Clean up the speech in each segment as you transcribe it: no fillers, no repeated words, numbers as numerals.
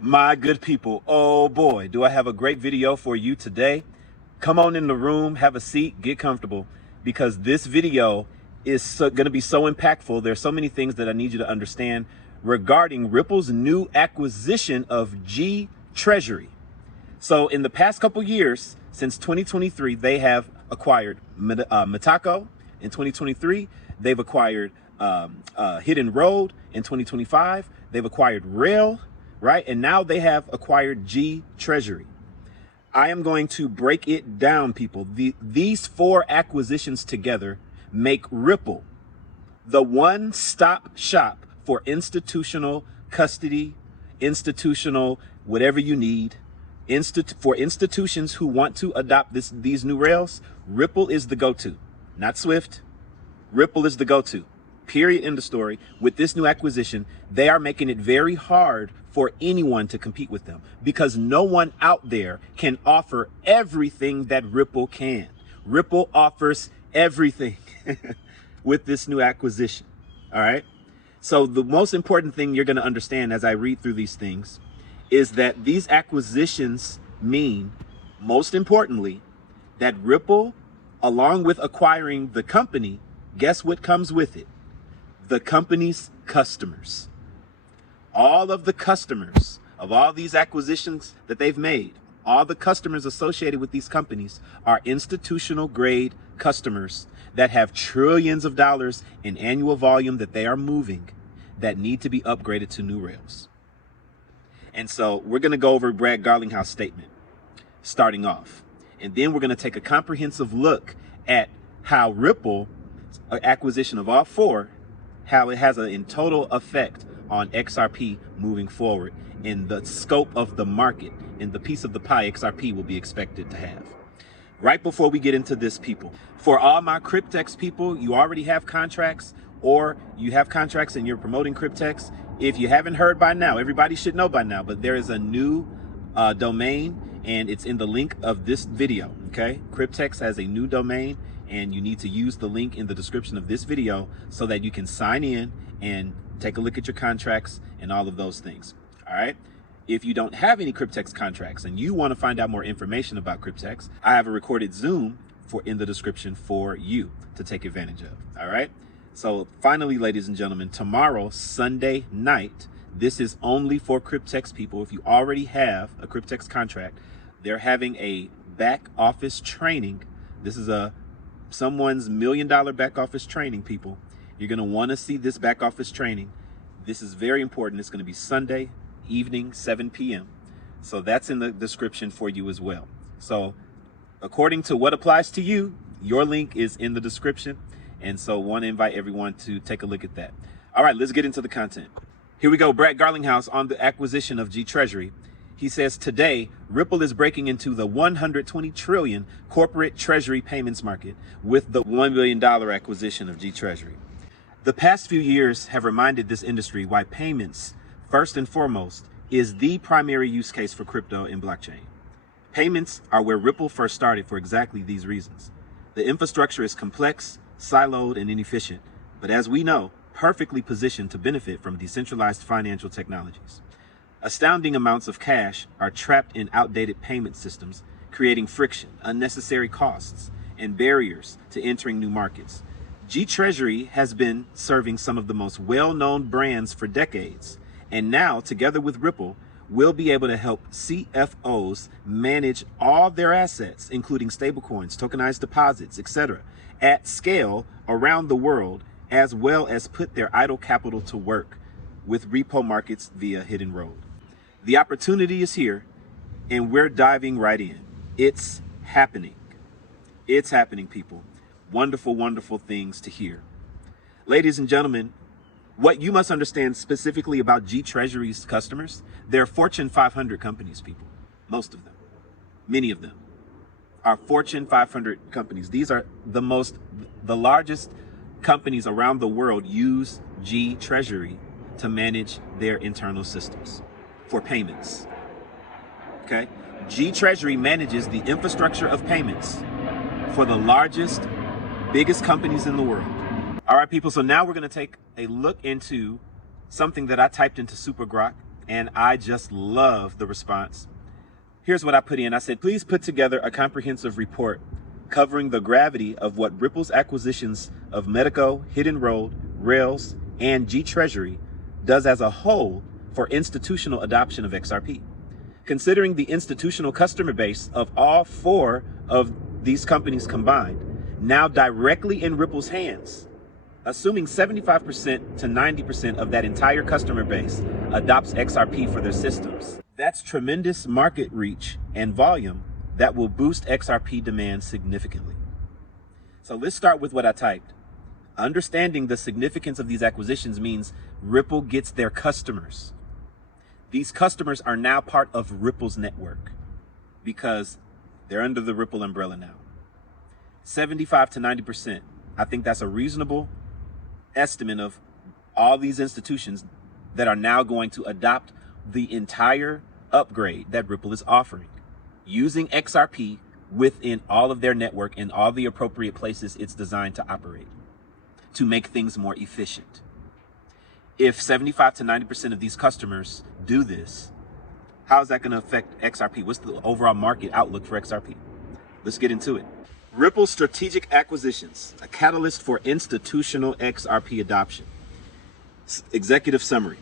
My good people, oh boy, do I have a great video for you today. Come on in the room, have a seat, get comfortable, because this video is going to be so impactful. There's so many things that I need you to understand regarding Ripple's new acquisition of GTreasury. So in the past couple years, since 2023, they have acquired Metaco. In 2023, they've acquired Hidden Road. In 2025, they've acquired Rail. Right? And now they have acquired GTreasury. I am going to break it down, people. These four acquisitions together make Ripple the one-stop shop for institutional custody, institutional whatever you need, for institutions who want to adopt these new rails. Ripple is the go-to, not Swift. Ripple is the go-to. Period. End of story. With this new acquisition, they are making it very hard for anyone to compete with them, because no one out there can offer everything that Ripple can. Ripple offers everything with this new acquisition. All right. So the most important thing you're going to understand as I read through these things is that these acquisitions mean, most importantly, that Ripple, along with acquiring the company, guess what comes with it? The company's customers. All of the customers of all these acquisitions that they've made, all the customers associated with these companies are institutional grade customers that have trillions of dollars in annual volume that they are moving that need to be upgraded to new rails. And so we're going to go over Brad Garlinghouse's statement starting off. And then we're going to take a comprehensive look at how Ripple acquisition of all four, how it has in total effect on XRP moving forward in the scope of the market, in the piece of the pie XRP will be expected to have. Right before we get into this, people, for all my Cryptex people, you already have contracts, or you have contracts and you're promoting Cryptex. If you haven't heard by now, everybody should know by now, but there is a new domain, and it's in the link of this video. Okay, Cryptex has a new domain, and you need to use the link in the description of this video so that you can sign in and take a look at your contracts and all of those things. All right. If you don't have any Cryptex contracts and you want to find out more information about Cryptex, I have a recorded Zoom in the description for you to take advantage of. All right. So finally, ladies and gentlemen, tomorrow, Sunday night, this is only for Cryptex people. If you already have a Cryptex contract, they're having a back office training. This is someone's $1 million back office training, people. You're going to want to see this back office training. This is very important. It's going to be Sunday evening, 7 p.m. So that's in the description for you as well. So according to what applies to you, your link is in the description. And so I want to invite everyone to take a look at that. All right, let's get into the content. Here we go. Brad Garlinghouse on the acquisition of GTreasury. He says, today, Ripple is breaking into the 120 trillion corporate treasury payments market with the $1 billion acquisition of GTreasury. The past few years have reminded this industry why payments, first and foremost, is the primary use case for crypto and blockchain. Payments are where Ripple first started for exactly these reasons. The infrastructure is complex, siloed, and inefficient, but as we know, perfectly positioned to benefit from decentralized financial technologies. Astounding amounts of cash are trapped in outdated payment systems, creating friction, unnecessary costs, and barriers to entering new markets. GTreasury has been serving some of the most well-known brands for decades, and now, together with Ripple, we'll be able to help CFOs manage all their assets, including stablecoins, tokenized deposits, etc., at scale around the world, as well as put their idle capital to work with repo markets via Hidden Road. The opportunity is here, and we're diving right in. It's happening. It's happening, people. Wonderful, wonderful things to hear. Ladies and gentlemen, what you must understand specifically about GTreasury's customers, they're Fortune 500 companies, people. Most of them, many of them are Fortune 500 companies. These are the largest companies around the world use GTreasury to manage their internal systems for payments. Okay. GTreasury manages the infrastructure of payments for the largest, biggest companies in the world. All right, people. So now we're going to take a look into something that I typed into Super Grok and I just love the response. Here's what I put in. I said, please put together a comprehensive report covering the gravity of what Ripple's acquisitions of Medico, Hidden Road, Rails, and GTreasury does as a whole for institutional adoption of XRP. Considering the institutional customer base of all four of these companies combined, now directly in Ripple's hands, assuming 75% to 90% of that entire customer base adopts XRP for their systems, that's tremendous market reach and volume that will boost XRP demand significantly. So let's start with what I typed. Understanding the significance of these acquisitions means Ripple gets their customers. These customers are now part of Ripple's network because they're under the Ripple umbrella now. 75 to 90%. I think that's a reasonable estimate of all these institutions that are now going to adopt the entire upgrade that Ripple is offering, using XRP within all of their network and all the appropriate places it's designed to operate to make things more efficient. If 75 to 90% of these customers do this, how is that going to affect XRP? What's the overall market outlook for XRP? Let's get into it. Ripple's strategic acquisitions, a catalyst for institutional XRP adoption. Executive summary.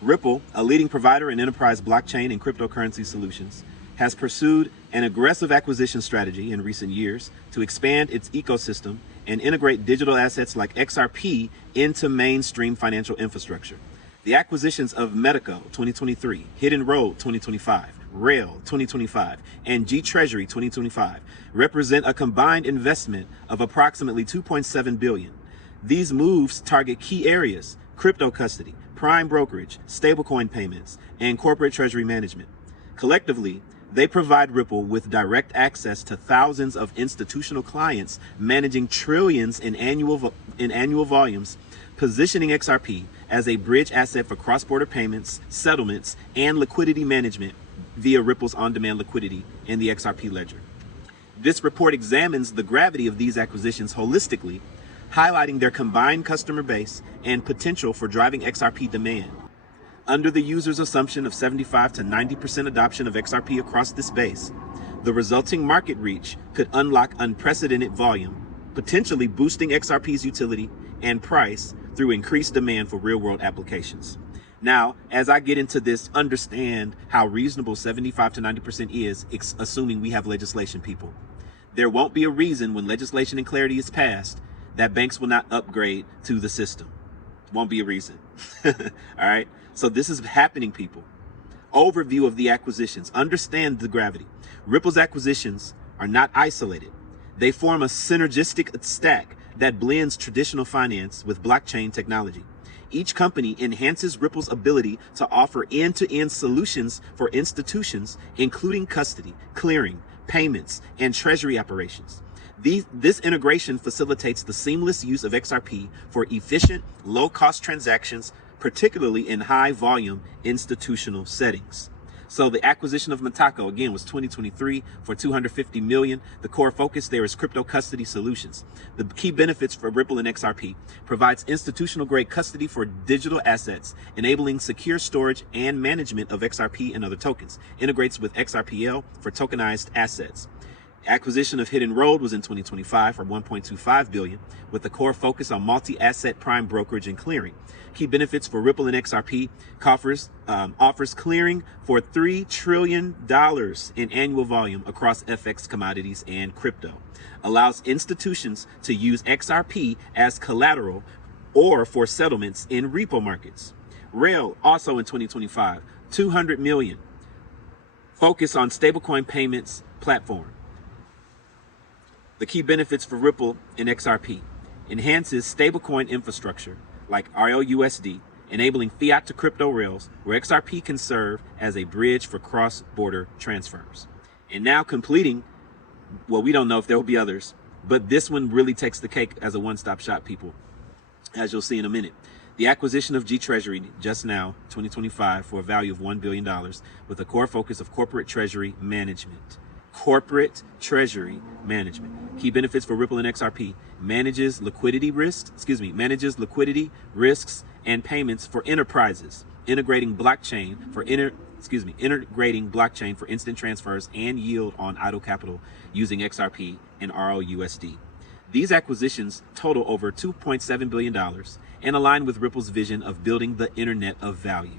Ripple, a leading provider in enterprise blockchain and cryptocurrency solutions, has pursued an aggressive acquisition strategy in recent years to expand its ecosystem and integrate digital assets like XRP into mainstream financial infrastructure. The acquisitions of Medico 2023, Hidden Road 2025, Rail 2025, and GTreasury 2025 represent a combined investment of approximately $2.7 billion. These moves target key areas: crypto custody, prime brokerage, stablecoin payments, and corporate treasury management. Collectively, they provide Ripple with direct access to thousands of institutional clients managing trillions in annual volumes, positioning XRP as a bridge asset for cross-border payments, settlements, and liquidity management via Ripple's on-demand liquidity in the XRP ledger. This report examines the gravity of these acquisitions holistically, highlighting their combined customer base and potential for driving XRP demand. Under the user's assumption of 75 to 90% adoption of XRP across this base, the resulting market reach could unlock unprecedented volume, potentially boosting XRP's utility and price through increased demand for real-world applications. Now, as I get into this, understand how reasonable 75 to 90% is, assuming we have legislation, people. There won't be a reason when legislation and clarity is passed that banks will not upgrade to the system. Won't be a reason. All right. So this is happening, people. Overview of the acquisitions. Understand the gravity. Ripple's acquisitions are not isolated. They form a synergistic stack that blends traditional finance with blockchain technology. Each company enhances Ripple's ability to offer end-to-end solutions for institutions, including custody, clearing, payments, and treasury operations. This integration facilitates the seamless use of XRP for efficient, low-cost transactions, particularly in high-volume institutional settings. So the acquisition of Medico, again, was 2023 for $250 million. The core focus there is crypto custody solutions. The key benefits for Ripple and XRP: provides institutional-grade custody for digital assets, enabling secure storage and management of XRP and other tokens. Integrates with XRPL for tokenized assets. Acquisition of Hidden Road was in 2025 for $1.25 billion, with a core focus on multi-asset prime brokerage and clearing. Key benefits for Ripple and XRP: offers clearing for $3 trillion in annual volume across FX, commodities, and crypto. Allows institutions to use XRP as collateral or for settlements in repo markets. Rail, also in 2025, $200 million. Focus on stablecoin payments platform. The key benefits for Ripple and XRP: enhances stablecoin infrastructure like RLUSD, enabling fiat to crypto rails where XRP can serve as a bridge for cross-border transfers. And now completing, well, we don't know if there will be others, but this one really takes the cake as a one-stop shop, people, as you'll see in a minute. The acquisition of GTreasury just now, 2025, for a value of $1 billion, with a core focus of corporate treasury management. Corporate treasury management. Key benefits for Ripple and XRP: manages liquidity risks and payments for enterprises, integrating blockchain for instant transfers and yield on idle capital using XRP and ROUSD. These acquisitions total over $2.7 billion and align with Ripple's vision of building the Internet of Value,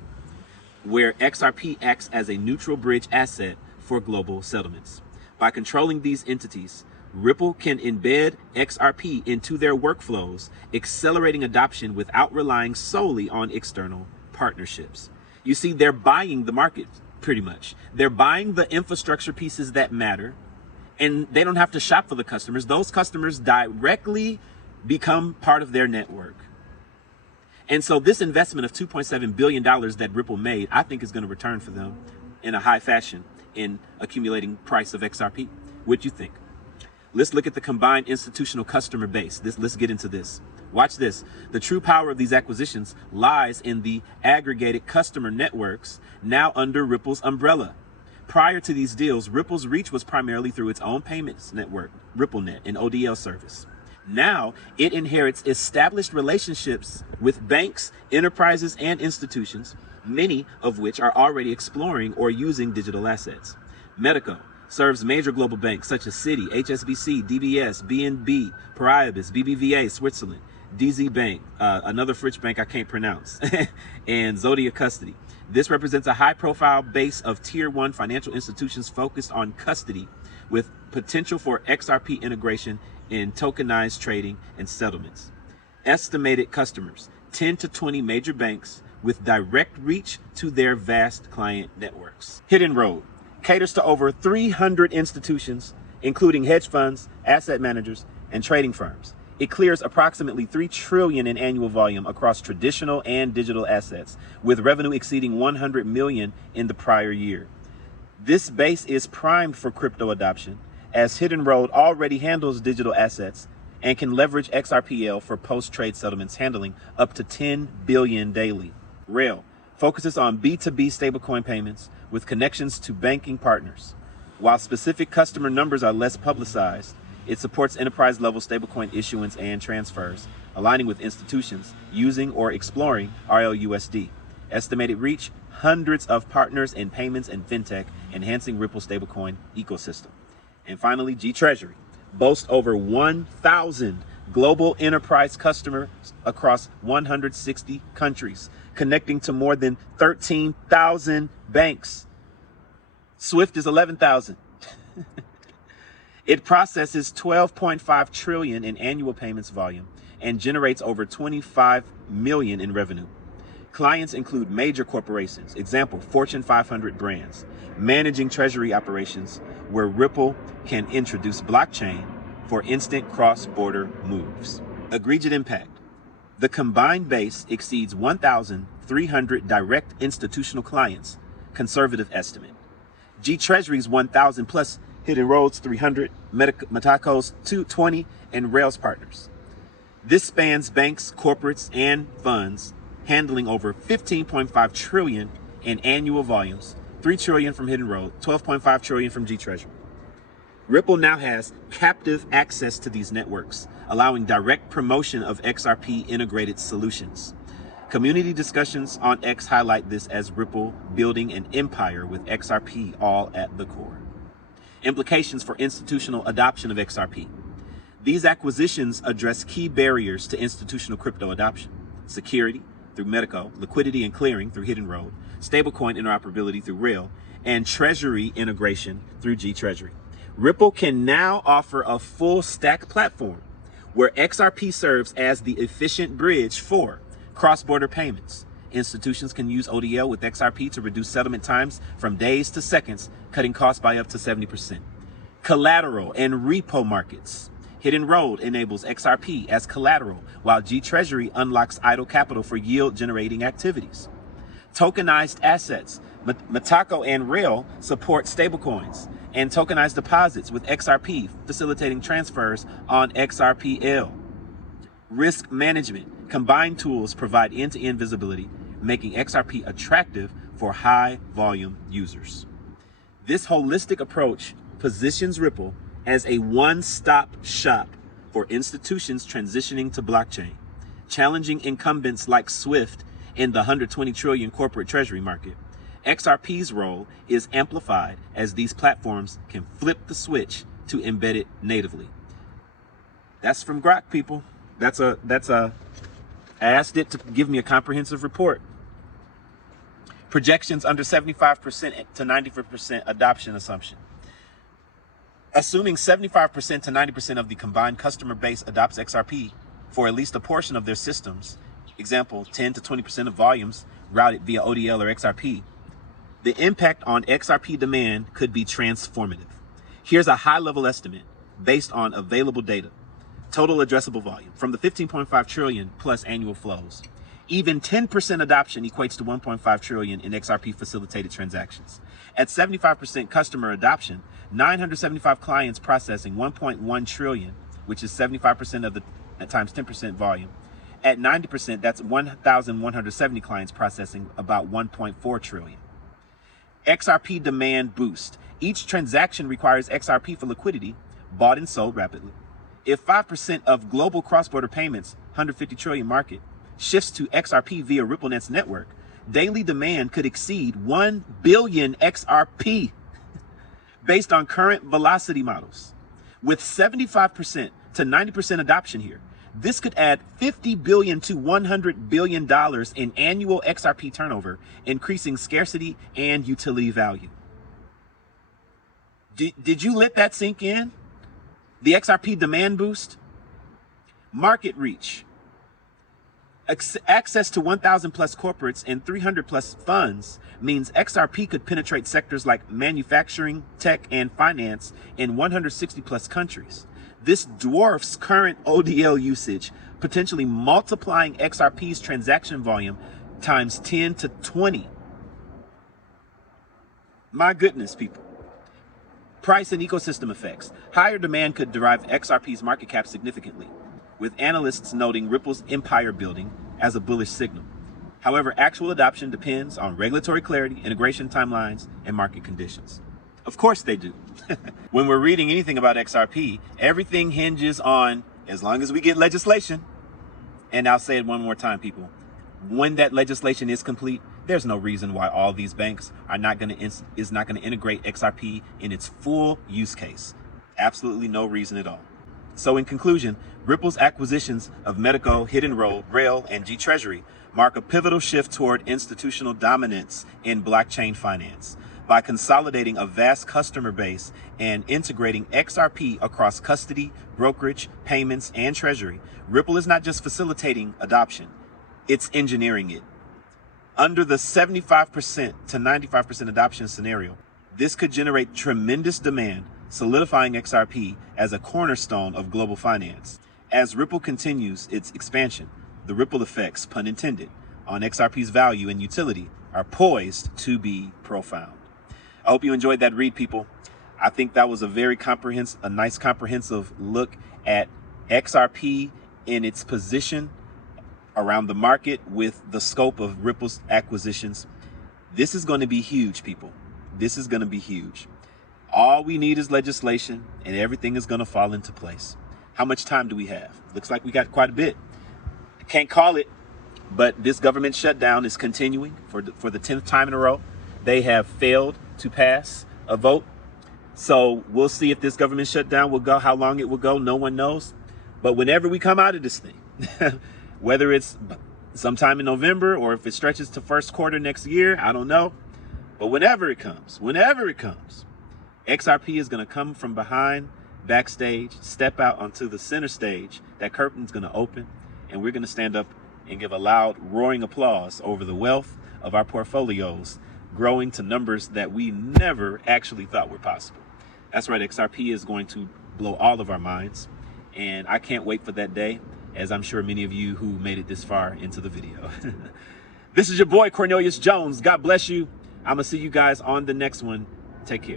where XRP acts as a neutral bridge asset for global settlements. By controlling these entities, Ripple can embed XRP into their workflows, accelerating adoption without relying solely on external partnerships. You see, they're buying the market, pretty much. They're buying the infrastructure pieces that matter, and they don't have to shop for the customers. Those customers directly become part of their network. And so this investment of $2.7 billion that Ripple made, I think is going to return for them in a high fashion in accumulating price of XRP. What do you think? Let's look at the combined institutional customer base. Let's get into this. Watch this. The true power of these acquisitions lies in the aggregated customer networks now under Ripple's umbrella. Prior to these deals, Ripple's reach was primarily through its own payments network, RippleNet, an ODL service. Now it inherits established relationships with banks, enterprises, and institutions, many of which are already exploring or using digital assets. Medico serves major global banks such as Citi, HSBC, DBS, BNB, Paribas, BBVA, Switzerland, DZ Bank, another French bank I can't pronounce, and Zodia Custody. This represents a high-profile base of Tier 1 financial institutions focused on custody, with potential for XRP integration in tokenized trading and settlements. Estimated customers, 10 to 20 major banks with direct reach to their vast client networks. Hidden Road caters to over 300 institutions, including hedge funds, asset managers, and trading firms. It clears approximately $3 trillion in annual volume across traditional and digital assets, with revenue exceeding $100 million in the prior year. This base is primed for crypto adoption, as Hidden Road already handles digital assets and can leverage XRPL for post-trade settlements, handling up to $10 billion daily. Rail focuses on B2B stablecoin payments with connections to banking partners. While specific customer numbers are less publicized, it supports enterprise-level stablecoin issuance and transfers, aligning with institutions using or exploring ROUSD. Estimated reach, hundreds of partners in payments and fintech, enhancing Ripple stablecoin ecosystem. And finally, GTreasury boasts over 1,000 global enterprise customers across 160 countries, connecting to more than 13,000 banks. Swift is 11,000. It processes 12.5 trillion in annual payments volume and generates over 25 million in revenue. Clients include major corporations, example, Fortune 500 brands, managing treasury operations where Ripple can introduce blockchain for instant cross-border moves. Egregious impact. The combined base exceeds 1,300 direct institutional clients, conservative estimate. GTreasury's 1,000 plus Hidden Road's 300, Metaco's 220, and Rails partners. This spans banks, corporates, and funds, handling over 15.5 trillion in annual volumes, 3 trillion from Hidden Road, 12.5 trillion from GTreasury. Ripple now has captive access to these networks, allowing direct promotion of XRP integrated solutions. Community discussions on X highlight this as Ripple building an empire with XRP all at the core. Implications for institutional adoption of XRP. These acquisitions address key barriers to institutional crypto adoption: security through Medico, liquidity and clearing through Hidden Road, stablecoin interoperability through Rail, and treasury integration through GTreasury. Ripple can now offer a full stack platform where XRP serves as the efficient bridge for cross-border payments. Institutions can use ODL with XRP to reduce settlement times from days to seconds, cutting costs by up to 70%. Collateral and repo markets. Hidden Road enables XRP as collateral, while GTreasury unlocks idle capital for yield-generating activities. Tokenized assets. Metaco and Rail support stablecoins and tokenized deposits with XRP, facilitating transfers on XRPL. Risk management. Combined tools provide end-to-end visibility, making XRP attractive for high-volume users. This holistic approach positions Ripple as a one-stop shop for institutions transitioning to blockchain, challenging incumbents like Swift in the 120 trillion corporate treasury market. XRP's role is amplified as these platforms can flip the switch to embed it natively. That's from Grok, people. I asked it to give me a comprehensive report. Projections under 75% to 90% adoption assumption. Assuming 75% to 90% of the combined customer base adopts XRP for at least a portion of their systems, example, 10 to 20% of volumes routed via ODL or XRP, the impact on XRP demand could be transformative. Here's a high-level estimate based on available data. Total addressable volume from the 15.5 trillion plus annual flows. Even 10% adoption equates to 1.5 trillion in XRP facilitated transactions. At 75% customer adoption, 975 clients processing 1.1 trillion, which is 75% of the times 10% volume. At 90%, that's 1,170 clients processing about 1.4 trillion. XRP demand boost. Each transaction requires XRP for liquidity, bought and sold rapidly. If 5% of global cross-border payments, 150 trillion market, shifts to XRP via RippleNet's network, daily demand could exceed 1 billion XRP based on current velocity models. With 75% to 90% adoption here, this could add $50 billion to $100 billion in annual XRP turnover, increasing scarcity and utility value. Did you let that sink in? The XRP demand boost? Market reach. Access to 1,000 plus corporates and 300 plus funds means XRP could penetrate sectors like manufacturing, tech, and finance in 160 plus countries. This dwarfs current ODL usage, potentially multiplying XRP's transaction volume times 10 to 20. My goodness, people. Price and ecosystem effects. Higher demand could drive XRP's market cap significantly, with analysts noting Ripple's empire building as a bullish signal. However, actual adoption depends on regulatory clarity, integration timelines, and market conditions. Of course they do. When we're reading anything about XRP, everything hinges on, as long as we get legislation, and I'll say it one more time, people, when that legislation is complete, there's no reason why all these banks are not going to integrate XRP in its full use case. Absolutely no reason at all. So in conclusion, Ripple's acquisitions of Medico, Hidden Rail, and GTreasury mark a pivotal shift toward institutional dominance in blockchain finance. By consolidating a vast customer base and integrating XRP across custody, brokerage, payments, and treasury, Ripple is not just facilitating adoption, it's engineering it. Under the 75% to 95% adoption scenario, this could generate tremendous demand, solidifying XRP as a cornerstone of global finance. As Ripple continues its expansion, the ripple effects, pun intended, on XRP's value and utility are poised to be profound. I hope you enjoyed that read, people. I think that was a nice comprehensive look at XRP in its position around the market with the scope of Ripple's acquisitions. This is going to be huge, people. This is going to be huge. All we need is legislation and everything is going to fall into place. How much time do we have? Looks like we got quite a bit. I can't call it, but this government shutdown is continuing for the 10th time in a row. They have failed to pass a vote. So we'll see if this government shutdown will go, how long it will go. No one knows. But whenever we come out of this thing, whether it's sometime in November or if it stretches to first quarter next year, I don't know. But whenever it comes, XRP is going to come from behind backstage, step out onto the center stage. That curtain's going to open and we're going to stand up and give a loud roaring applause over the wealth of our portfolios growing to numbers that we never actually thought were possible. That's right, XRP is going to blow all of our minds, and I can't wait for that day, as I'm sure many of you who made it this far into the video. This is your boy, Cornelius Jones. God bless you. I'm going to see you guys on the next one. Take care.